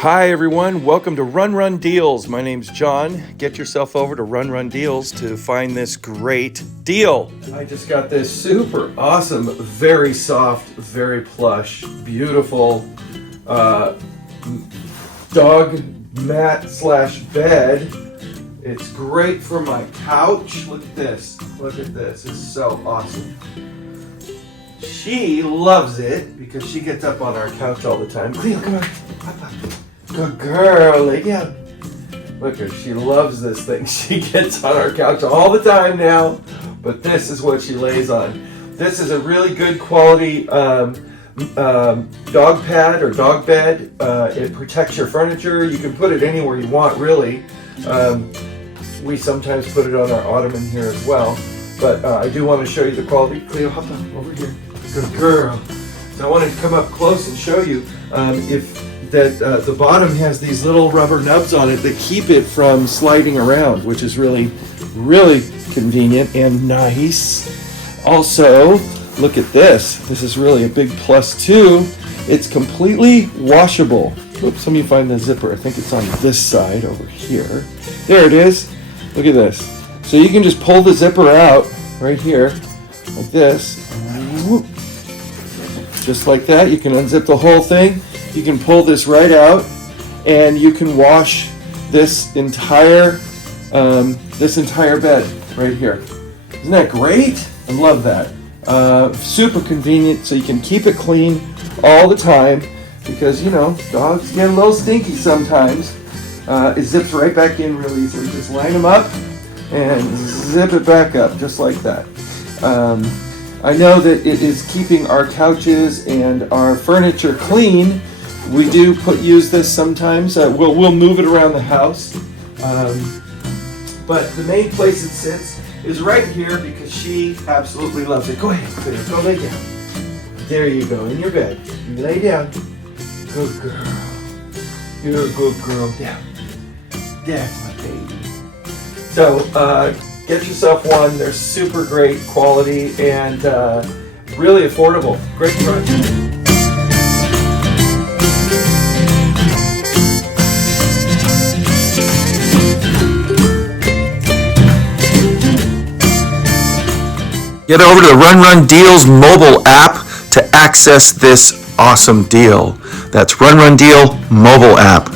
Hi everyone, welcome to Run Run Deals. My name's John. Get yourself over to Run Run Deals to find this great deal. I just got this super awesome, very soft, very plush, beautiful dog mat slash bed. It's great for my couch. Look at this. Look at this. It's so awesome. She loves it because she gets up on our couch all the time. Cleo, come on. Up, up. Good girl. Lay down. Look at her. She loves this thing. She gets on our couch all the time now. But this is what she lays on. This is a really good quality dog pad or dog bed. It protects your furniture. You can put it anywhere you want, really. We sometimes put it on our ottoman here as well. But I do want to show you the quality. Cleo, hop on over here. Good girl. So I wanted to come up close and show you the bottom has these little rubber nubs on it that keep it from sliding around, which is really, really convenient and nice. Also, look at this. This is really a big plus too. It's completely washable. Oops, let me find the zipper. I think it's on this side over here. There it is. Look at this. So you can just pull the zipper out right here like this. Whoop. Just like that. You can unzip the whole thing. You can pull this right out and you can wash this entire bed right here. Isn't that great? I love that. Super convenient, so you can keep it clean all the time because, you know, dogs get a little stinky sometimes. It zips right back in real easily. Just line them up and zip it back up just like that. I know that it is keeping our couches and our furniture clean. We do use this sometimes. We'll move it around the house. But the main place it sits is right here because she absolutely loves it. Go ahead, go lay down. There you go, in your bed. You lay down. Good girl. You're a good girl. Down. That's my baby. So, get yourself one. They're super great quality and really affordable. Great price. Get over to the Run Run Deals mobile app to access this awesome deal. That's Run Run Deal mobile app.